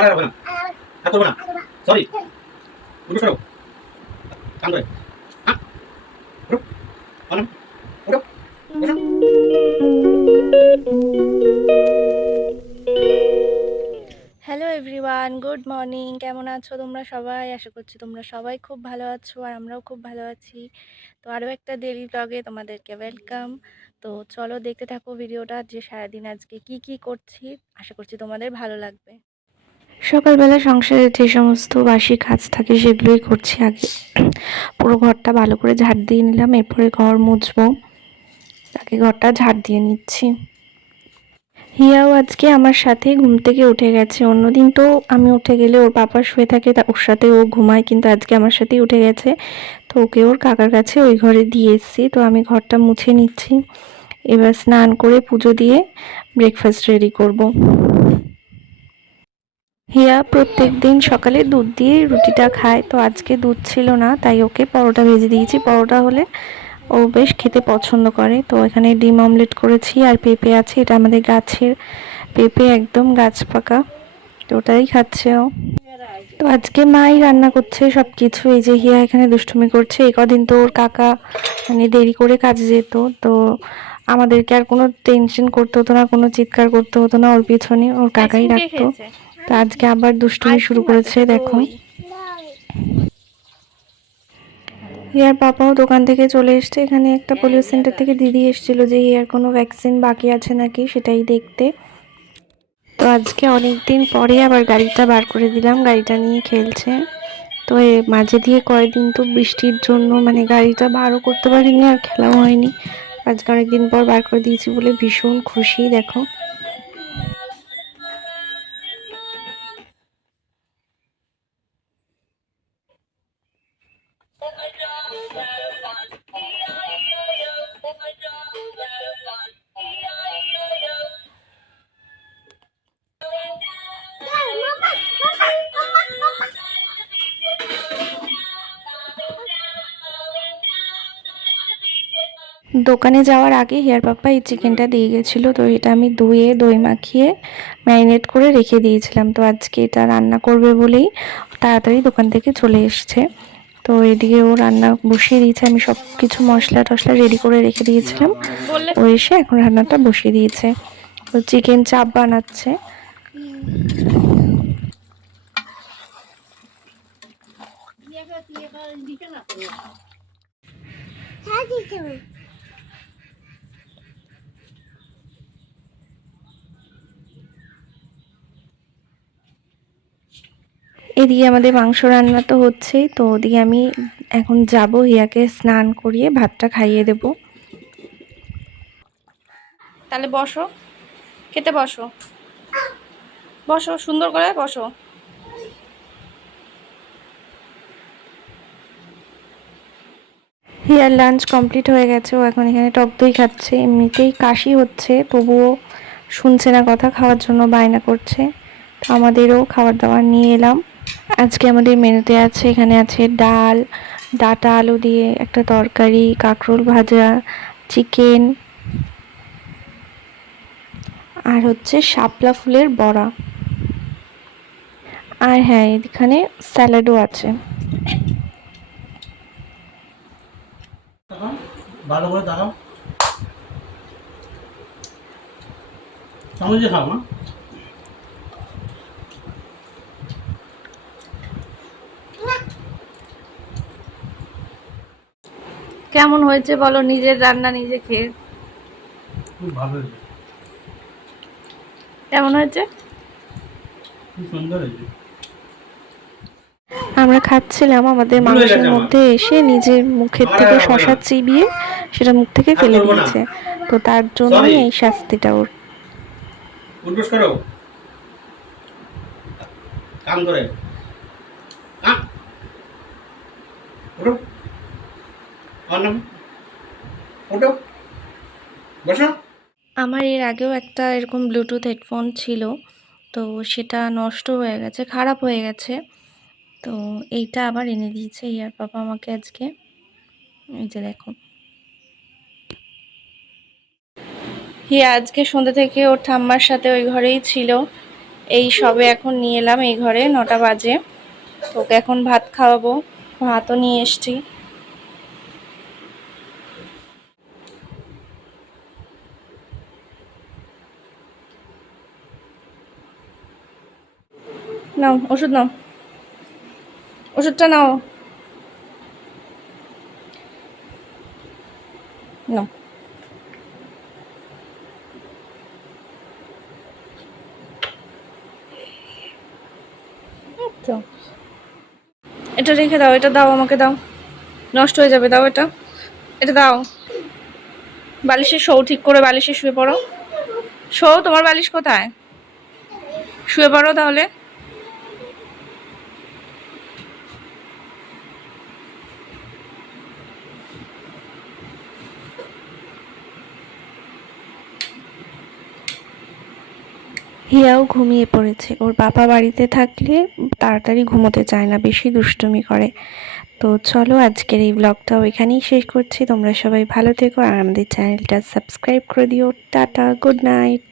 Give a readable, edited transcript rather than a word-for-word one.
মারা যাবে না, হাত করবো না, সরি, উঠো সরো, কাম করে, হ্যাঁ, উঠো, অনাম, উঠো, বসো। Hello everyone, good morning. কেমন আছো তোমরা সবাই? আশা করছি তোমরা সবাই খুব ভালো আছো আর আমরাও খুব ভালো আছি। তো আরও একটা ডেইলি ব্লগে তোমাদেরকে ওয়েলকাম। তো চলো দেখতে থাকো ভিডিওটা, যে সারাদিন আজকে কি কি করছি। আশা করছি তোমাদের ভালো লাগবে। সকালবেলা সংসারে যে সমস্ত বাসি কাজ থাকে সেগুলোই করছি আগে। পুরো ঘরটা ভালো করে ঝাড় দিয়ে নিলাম, এরপরে ঘর মুছবো। তাকে ঘরটা ঝাড় দিয়ে নিচ্ছি। হিয়াও আজকে আমার সাথে ঘুম থেকে উঠে গেছে। অন্যদিন তো আমি উঠে গেলে ওর পাপা শুয়ে থাকে, তা ওর সাথে ও ঘুমায়, কিন্তু আজকে আমার সাথেই উঠে গেছে। তো ওকে ওর কাকার কাছে ওই ঘরে দিয়ে এসেছি। তো আমি ঘরটা মুছে নিচ্ছি। এবার স্নান করে পুজো দিয়ে ব্রেকফাস্ট রেডি করব। হিয়া প্রত্যেক দিন সকালে দুধ দিয়ে রুটিটা খায়, তো আজকে দুধ ছিল না, তাই ওকে পরোটা ভেজে দিয়েছি। পরোটা হলে ও বেশ খেতে পছন্দ করে। তো এখানে ডিম অমলেট করেছি আর পেঁপে আছে, এটা আমাদের গাছের পেঁপে, একদম গাছ পাকা, তো ওটাই খাচ্ছে ও। তো আজকে মাই রান্না করছে সব কিছু। এই যে হিয়া এখানে দুষ্টুমি করছে। এই কদিন তো ওর কাকা মানে দেরি করে কাজে যেত, তো আমাদেরকে আর কোনো টেনশন করতে হতো না, কোনো চিৎকার করতে হতো না, ওর পিছনে ওর কাকাই রাখতো। তো আজকে আবার দুষ্টুমি শুরু করেছে, দেখো। হিয়ার পাপাও দোকান থেকে চলে এসছে। এখানে একটা পোলিও সেন্টার থেকে দিদি এসেছিল যে হিয়ার কোনো ভ্যাকসিন বাকি আছে নাকি সেটাই দেখতে। তো আজকে অনেক দিন পরে আবার গাড়িটা বার করে দিলাম, গাড়িটা নিয়ে খেলছে। তো এর মাঝে দিয়ে কয়েকদিন তো বৃষ্টির জন্য মানে গাড়িটা বারও করতে পারিনি আর খেলাও হয়নি। আজকে অনেকদিন পর বার করে দিয়েছি বলে ভীষণ খুশি, দেখো। দোকানে যাওয়ার আগে হিয়ার পাপা এই চিকেনটা দিয়ে গেছিলো, তো এটা আমি ধুয়ে দই মাখিয়ে ম্যারিনেট করে রেখে দিয়েছিলাম। তো আজকে এটা রান্না করবে বলেই তাড়াতাড়ি দোকান থেকে চলে এসছে। তো এদিকে ও রান্না বসিয়ে দিয়েছে, আমি সব কিছু মশলা টশলা রেডি করে রেখে দিয়েছিলাম। ও এসে এখন রান্নাটা বসিয়ে দিয়েছে। তো চিকেন চাপ বানাচ্ছে। এদিকে আমাদের মাংস রান্না তো হচ্ছেই। তো ওদিকে আমি এখন যাব, হিয়াকে স্নান করিয়ে ভাতটা খাইয়ে দেব। তাহলে বসো, খেতে বসো, বসো, সুন্দর করে বসো। হিয়ার লাঞ্চ কমপ্লিট হয়ে গেছে, ও এখন এখানে টক দই খাচ্ছে। এমনিতেই কাশি হচ্ছে, তবুও শুনছে না কথা, খাওয়ার জন্য বায়না করছে। তো আমাদেরও খাবার দাবার নিয়ে এলাম। আজকে আমাদের মেনুতে আছে, এখানে আছে ডাল, ডাঁটা আলু দিয়ে একটা তরকারি, কাঁকরোল ভাজা, চিকেন, আর হচ্ছে শাপলা ফুলের বড়া। আর হ্যাঁ, এখানে স্যালাডও আছে। ভালো করে দাঁড়াও, চামচ খাও না। কেমন হয়েছে বলো, নিজের রান্না নিজে খেয়ে খুব ভালো হয়েছে, কেমন হয়েছে? খুব সুন্দর হয়েছে। আমরা খাচ্ছিলাম, আমাদের মাংসের মধ্যে এসে নিজের মুখের থেকে শশা চিবিয়ে সেটা মুখ থেকে ফেলে দিয়েছে। তো তার জন্যই এই শাস্তিটা ওর। উঠবস করো, কাম করে, উঠো, অনাম, উঠো, বসো। আমার এর আগেও একটা এরকম ব্লুটুথ হেডফোন ছিল, তো সেটা নষ্ট হয়ে গেছে, খারাপ হয়ে গেছে। তো এইটা আবার এনে দিয়েছে ইয়ার পাপা আমাকে আজকে। এই যে দেখো, হিয়া আজকে সন্ধ্যা থেকে ওর ঠাম্মার সাথে ওই ঘরেই ছিল। এই সবে এখন নিয়ে এলাম এই ঘরে, 9টা বাজে। তোকে এখন ভাত খাওয়াবো, ভাতও নিয়ে এসছি। নাও ওষুধ নাও, ওষুধটা নাও, নাও। তো এটা রেখে দাও, এটা দাও, আমাকে দাও, নষ্ট হয়ে যাবে, দাও এটা, এটা দাও। বালিশে শো, ঠিক করে বালিশে শুয়ে পড়ো। শো, তোমার বালিশ কোথায়? শুয়ে পড়ো তাহলে। হিয়াও ঘুমিয়ে পড়েছে। ওর বাবা বাড়িতে থাকলে তাড়াতাড়ি ঘুমোতে চায় না, বেশি দুষ্টুমি করে। তো চলো আজকের এই ব্লগটাও এখানেই শেষ করছি। তোমরা সবাই ভালো থেকো আর আমাদের চ্যানেলটা সাবস্ক্রাইব করে দিও। Tata, good night.